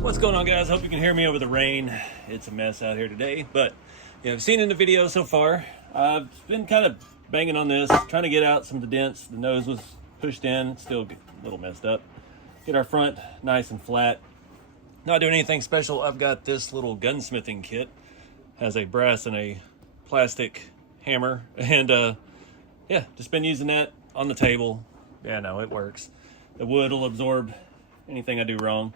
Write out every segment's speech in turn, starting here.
What's going on, guys? Hope you can hear me over the rain. It's a mess out here today, but you've seen in the video so far, I've been kind of banging on this, trying to get out some of the dents. The nose was pushed in, it's still a little messed up. Get our front nice and flat. Not doing anything special. I've got this little gunsmithing kit. Has a brass and a plastic hammer, and yeah, just been using that on the table. Yeah, no, it works. The wood will absorb anything I do wrong.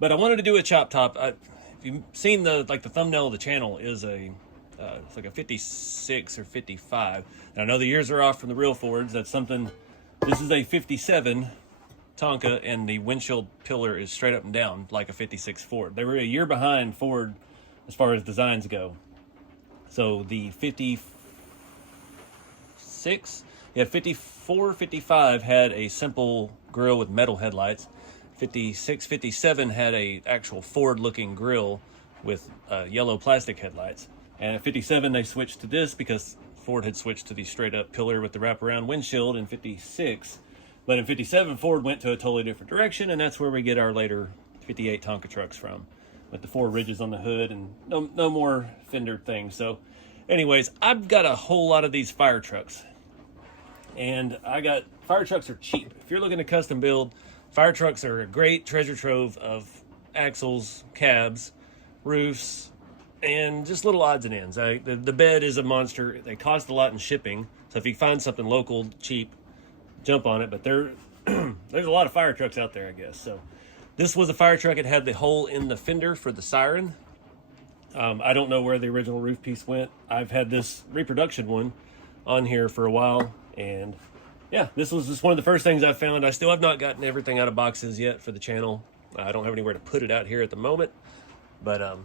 But I wanted to do a chop top. If you've seen the thumbnail of the channel is it's like a 56 or 55. And I know the years are off from the real Fords. That's something. This is a 57 Tonka, and the windshield pillar is straight up and down like a 56 Ford. They were a year behind Ford as far as designs go. So the 54, 55 had a simple grille with metal headlights. 56, 57 had a actual Ford looking grille with yellow plastic headlights. And at 57 they switched to this because Ford had switched to the straight up pillar with the wraparound windshield in 56. But in 57 Ford went to a totally different direction, and that's where we get our later 58 Tonka trucks from, with the 4 ridges on the hood and no more fender things. So anyways, I've got a whole lot of these fire trucks, and fire trucks are cheap. If you're looking to custom build, fire trucks are a great treasure trove of axles, cabs, roofs, and just little odds and ends. The bed is a monster. They cost a lot in shipping, so if you find something local, cheap, jump on it. But there's a lot of fire trucks out there, I guess. So this was a fire truck. It had the hole in the fender for the siren. I don't know where the original roof piece went. I've had this reproduction one on here for a while, and yeah, this was just one of the first things I found. I still have not gotten everything out of boxes yet for the channel. I don't have anywhere to put it out here at the moment, but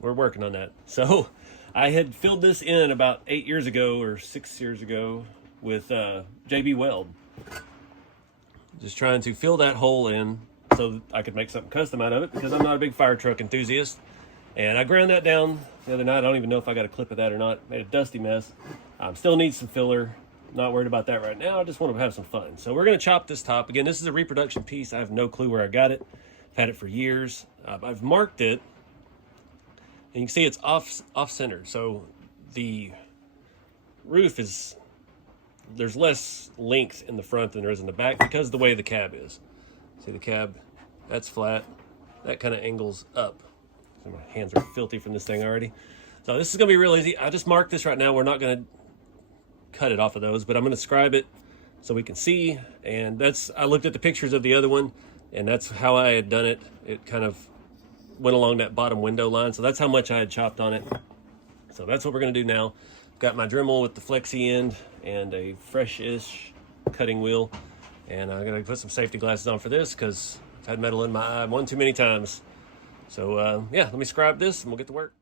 we're working on that. So I had filled this in about 8 years ago or 6 years ago with JB Weld. Just trying to fill that hole in so that I could make something custom out of it, because I'm not a big fire truck enthusiast. And I ground that down the other night. I don't even know if I got a clip of that or not. Made a dusty mess. Still needs some filler. Not worried about that right now. I just want to have some fun. So we're going to chop this top. Again, this is a reproduction piece. I have no clue where I got it. I've had it for years. I've marked it, and you can see it's off-center. So the roof there's less length in the front than there is in the back because of the way the cab is. See the cab? That's flat. That kind of angles up. So my hands are filthy from this thing already. So this is going to be real easy. I just marked this right now. We're not going to cut it off of those, but I'm going to scribe it so we can see. And I looked at the pictures of the other one, and that's how I had done it. It kind of went along that bottom window line, so that's how much I had chopped on it. So that's what we're going to do now. Got my Dremel with the flexi end and a fresh-ish cutting wheel, and I'm going to put some safety glasses on for this because I've had metal in my eye one too many times. So yeah, let me scribe this and we'll get to work.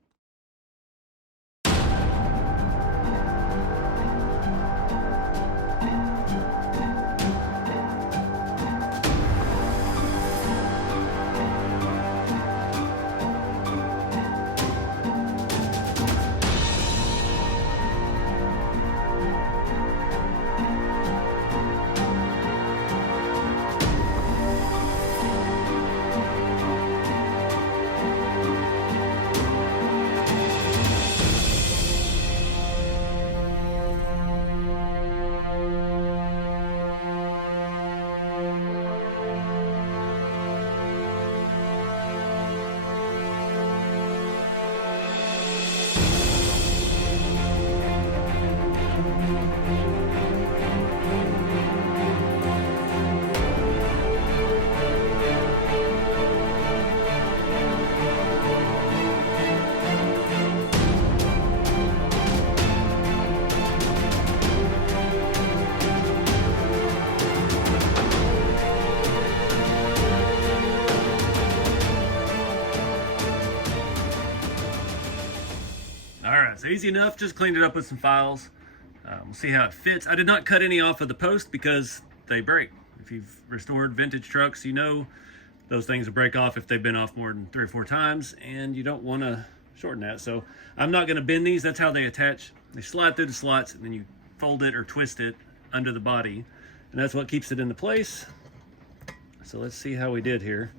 So easy enough, just cleaned it up with some files. We'll see how it fits. I did not cut any off of the post because they break. If you've restored vintage trucks, you know those things will break off if they've been off more than 3 or 4 times, and you don't want to shorten that. So I'm not going to bend these. That's how they attach. They slide through the slots, and then you fold it or twist it under the body, and that's what keeps it into place. So let's see how we did here.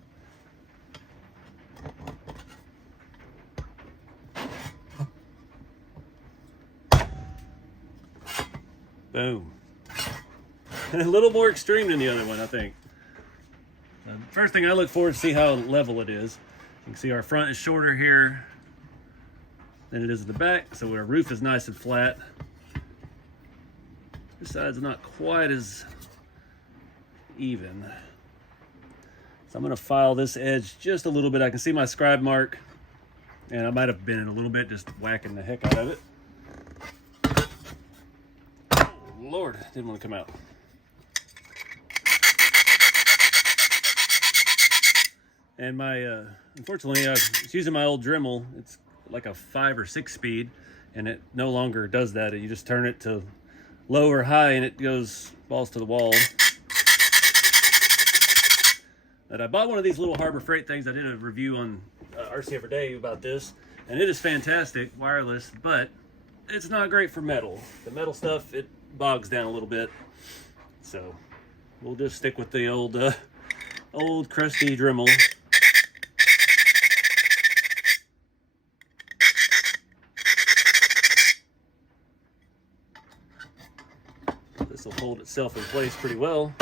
Boom. A little more extreme than the other one, I think. First thing I look for is see how level it is. You can see our front is shorter here than it is at the back, so our roof is nice and flat. This side's not quite as even. So I'm gonna file this edge just a little bit. I can see my scribe mark, and I might have been in a little bit, just whacking the heck out of it. Oh, Lord, didn't want to come out. And my, unfortunately, I was using my old Dremel. It's like a 5 or 6 speed, and it no longer does that. You just turn it to low or high, and it goes balls to the wall. But I bought one of these little Harbor Freight things. I did a review on RC Everyday about this, and it is fantastic, wireless, but it's not great for metal. The metal stuff, it bogs down a little bit. So we'll just stick with the old crusty Dremel. This will hold itself in place pretty well.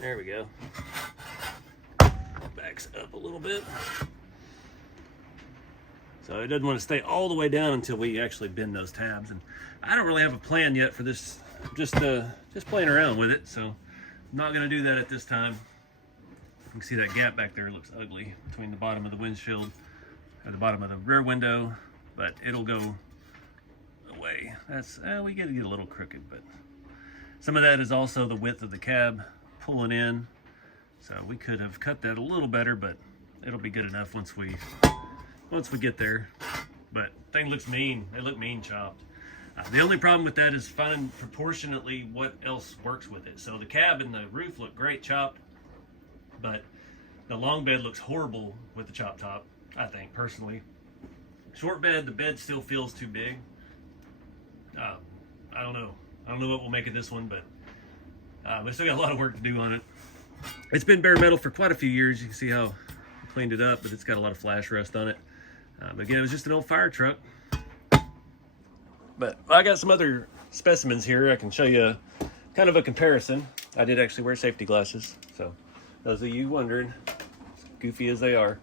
There we go. Backs up a little bit. So it doesn't want to stay all the way down until we actually bend those tabs. And I don't really have a plan yet for this. Just playing around with it. So I'm not going to do that at this time. You can see that gap back there looks ugly between the bottom of the windshield and the bottom of the rear window, but it'll go away. That's we get a little crooked, but some of that is also the width of the cab pulling in, so we could have cut that a little better, but it'll be good enough once we get there. But thing looks mean. They look mean chopped. The only problem with that is finding proportionately what else works with it. So the cab and the roof look great chopped, but the long bed looks horrible with the chop top, I think, personally. Short bed, the bed still feels too big. I don't know. I don't know what will make it this one, but we still got a lot of work to do on it. It's been bare metal for quite a few years. You can see how I cleaned it up, but it's got a lot of flash rust on it. But again, it was just an old fire truck. But I got some other specimens here. I can show you kind of a comparison. I did actually wear safety glasses, so those of you wondering, as goofy as they are.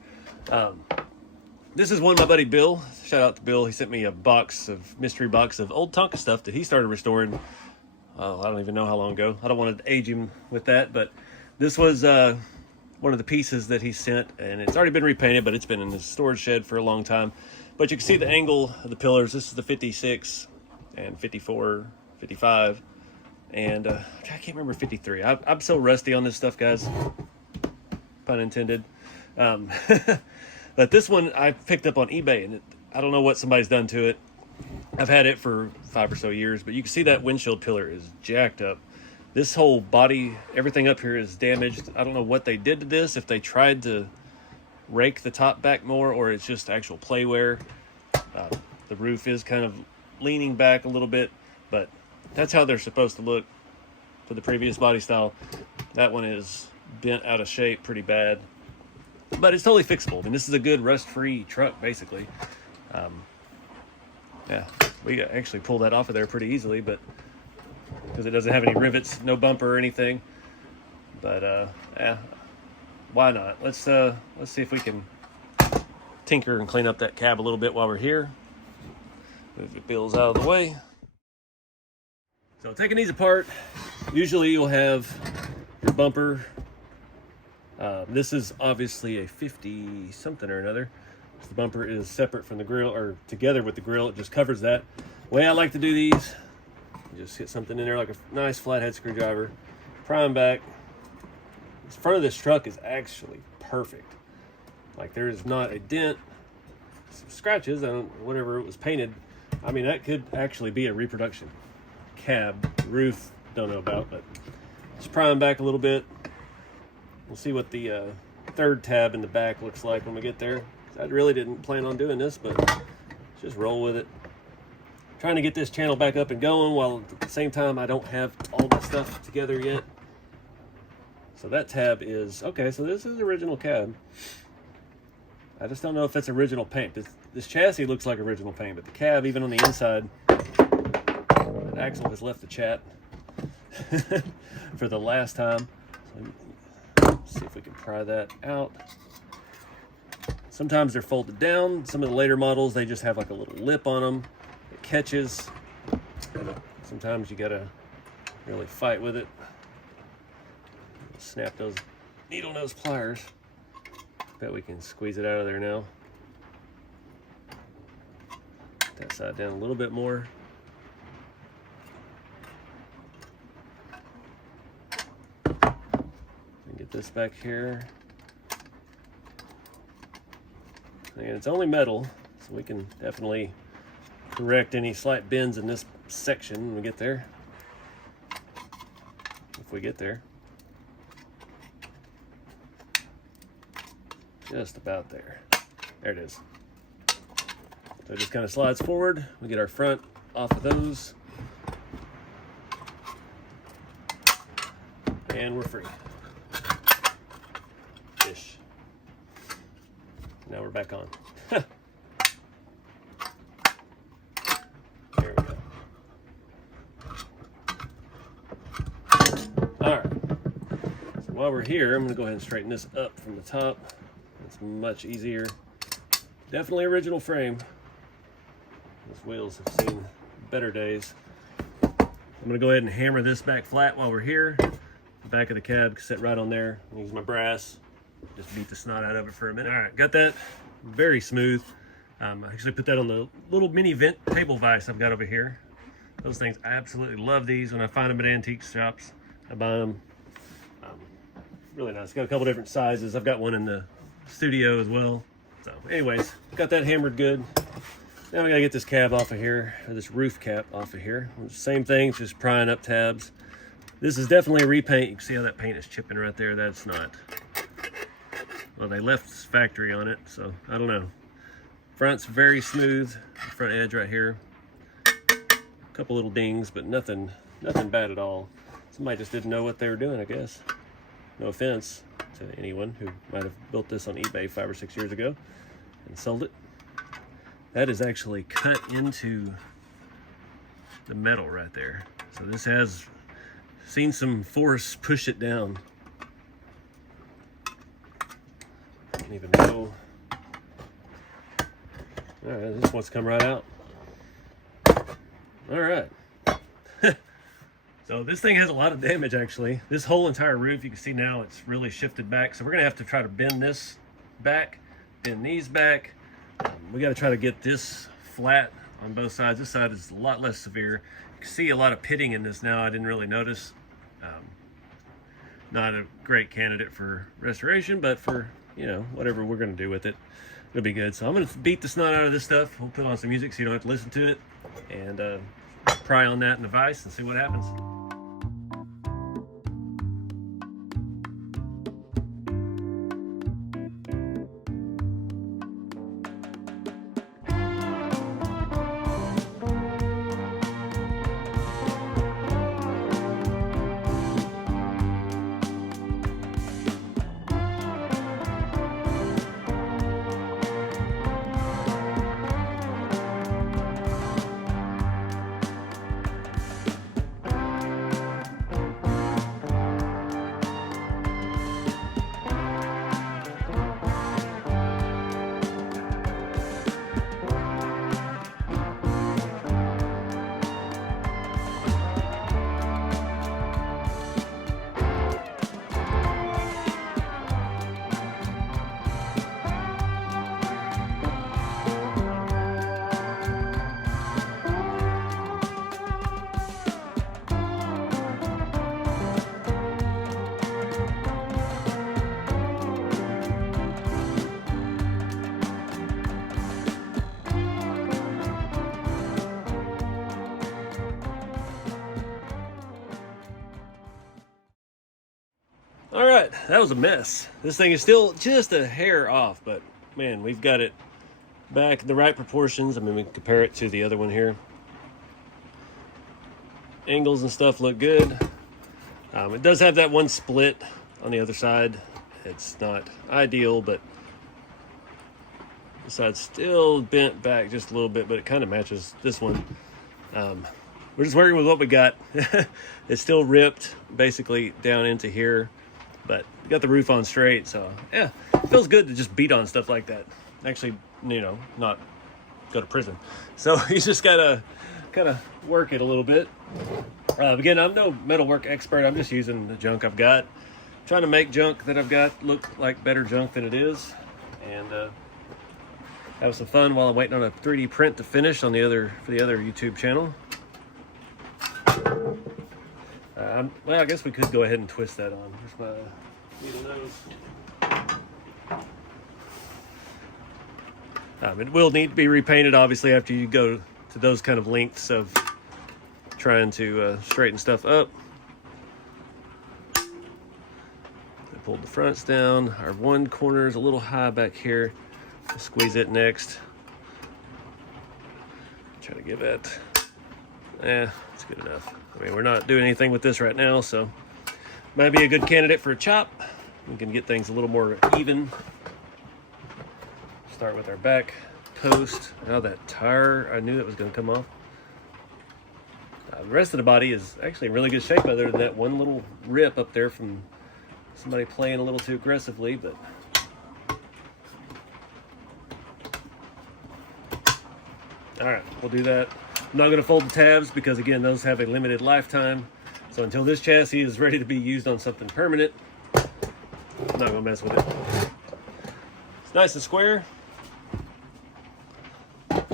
This is one my buddy Bill. Shout out to Bill. He sent me a mystery box of old Tonka stuff that he started restoring. I don't even know how long ago. I don't want to age him with that, but this was one of the pieces that he sent, and it's already been repainted, but it's been in the storage shed for a long time. But you can see the angle of the pillars. This is the 56 and 54, 55, and I can't remember 53. I'm so rusty on this stuff, guys. Pun intended. But this one I picked up on eBay, and I don't know what somebody's done to it. I've had it for 5 or so years, but you can see that windshield pillar is jacked up. This whole body, everything up here is damaged. I don't know what they did to this, if they tried to rake the top back more, or it's just actual play wear. The roof is kind of leaning back a little bit, but that's how they're supposed to look for the previous body style. That one is bent out of shape pretty bad, but it's totally fixable. I mean, this is a good rust-free truck, basically. Yeah, we actually pull that off of there pretty easily, but because it doesn't have any rivets, no bumper or anything. But yeah, why not? Let's see if we can tinker and clean up that cab a little bit while we're here. Move the bills out of the way. So taking these apart, usually you'll have your bumper. This is obviously a 50 something or another. So the bumper is separate from the grill, or together with the grill. It just covers that. The way I like to do these, you just hit something in there like a nice flathead screwdriver, pry them back. The front of this truck is actually perfect. Like, there is not a dent, some scratches on whatever it was painted. I mean, that could actually be a reproduction cab. Roof, don't know about, but just pry them back a little bit. We'll see what the third tab in the back looks like when we get there. I really didn't plan on doing this, but let's just roll with it. Trying to get this channel back up and going while at the same time I don't have all my stuff together yet. So that tab is okay. So this is the original cab. I just don't know if that's original paint. this chassis looks like original paint, but the cab, even on the inside, that axle has left the chat for the last time. So let's see if we can pry that out. Sometimes they're folded down. Some of the later models, they just have like a little lip on them. It catches. Sometimes you gotta really fight with it. Snap those needle nose pliers. Bet we can squeeze it out of there now. Put that side down a little bit more. And get this back here. And it's only metal, so we can definitely correct any slight bends in this section when we get there. If we get there. Just about there. There it is. So it just kind of slides forward. We get our front off of those. And we're free. Ish. Now we're back on. There we go. All right. So while we're here, I'm going to go ahead and straighten this up from the top. It's much easier. Definitely original frame. Those wheels have seen better days. I'm going to go ahead and hammer this back flat while we're here. The back of the cab sit right on there. I'll use my brass. Just beat the snot out of it for a minute. All right, got that very smooth. I actually put that on the little mini vent table vise I've got over here. Those things, I absolutely love these. When I find them at antique shops, I buy them. Really nice. Got a couple different sizes. I've got one in the studio as well. So anyways, got that hammered good. Now we gotta get this cab off of here, or this roof cap off of here. Same thing, just prying up tabs. This is definitely a repaint. You can see how that paint is chipping right there. That's not, well, they left factory on it, so I don't know. Front's very smooth, front edge right here. A couple little dings, but nothing bad at all. Somebody just didn't know what they were doing, I guess. No offense to anyone who might have built this on eBay 5 or 6 years ago and sold it. That is actually cut into the metal right there. So this has seen some force push it down. I don't even know. All right, this one's come right out. All right. So this thing has a lot of damage actually. This whole entire roof, you can see now it's really shifted back. So we're gonna have to try to bend this back, bend these back. We gotta try to get this flat on both sides. This side is a lot less severe. You can see a lot of pitting in this now. I didn't really notice. Not a great candidate for restoration, but for, you know, whatever we're gonna do with it, it'll be good. So I'm gonna beat the snot out of this stuff. We'll put on some music so you don't have to listen to it, and pry on that in the vise and see what happens. All right, that was a mess. This thing is still just a hair off, but man, we've got it back in the right proportions. I mean, we can compare it to the other one here. Angles and stuff look good. It does have that one split on the other side. It's not ideal, but The side's still bent back just a little bit, but it kind of matches this one. We're just working with what we got. It's still ripped basically down into here, but we got the roof on straight, so yeah, it feels good to just beat on stuff like that. Actually, you know, not go to prison. So you just gotta kind of work it a little bit. Again, I'm no metalwork expert. I'm just using the junk I've got, trying to make junk that I've got look like better junk than it is, and have some fun while I'm waiting on a 3D print to finish on for the other YouTube channel. Well, I guess we could go ahead and twist that on. Here's my needle nose. It will need to be repainted, obviously, after you go to those kind of lengths of trying to straighten stuff up. I pulled the fronts down. Our one corner is a little high back here. I'll squeeze it next. Try to give it. It's good enough. I mean, we're not doing anything with this right now, so might be a good candidate for a chop. We can get things a little more even. Start with our back post. Now that tire, I knew it was going to come off. The rest of the body is actually in really good shape, other than that one little rip up there from somebody playing a little too aggressively. But all right, we'll do that. I'm not going to fold the tabs because, again, those have a limited lifetime. So until this chassis is ready to be used on something permanent, I'm not going to mess with it. It's nice and square. A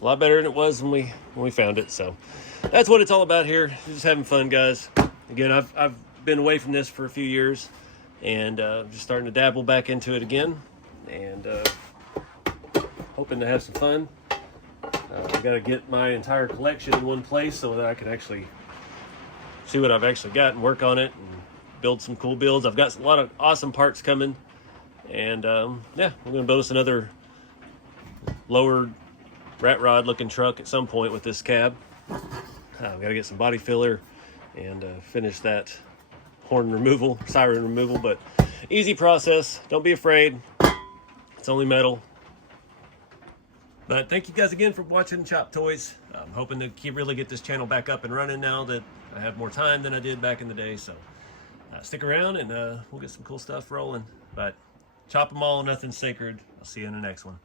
lot better than it was when we found it. So that's what it's all about here. Just having fun, guys. Again, I've been away from this for a few years, and just starting to dabble back into it again, and hoping to have some fun. I got to get my entire collection in one place so that I can actually see what I've actually got and work on it and build some cool builds. I've got a lot of awesome parts coming, and yeah, we're going to build us another lowered rat rod looking truck at some point with this cab. We've got to get some body filler and finish that horn removal, siren removal, but easy process. Don't be afraid. It's only metal. But thank you guys again for watching Chop Toys. I'm hoping to really get this channel back up and running now that I have more time than I did back in the day. So stick around and we'll get some cool stuff rolling. But chop them all, nothing's sacred. I'll see you in the next one.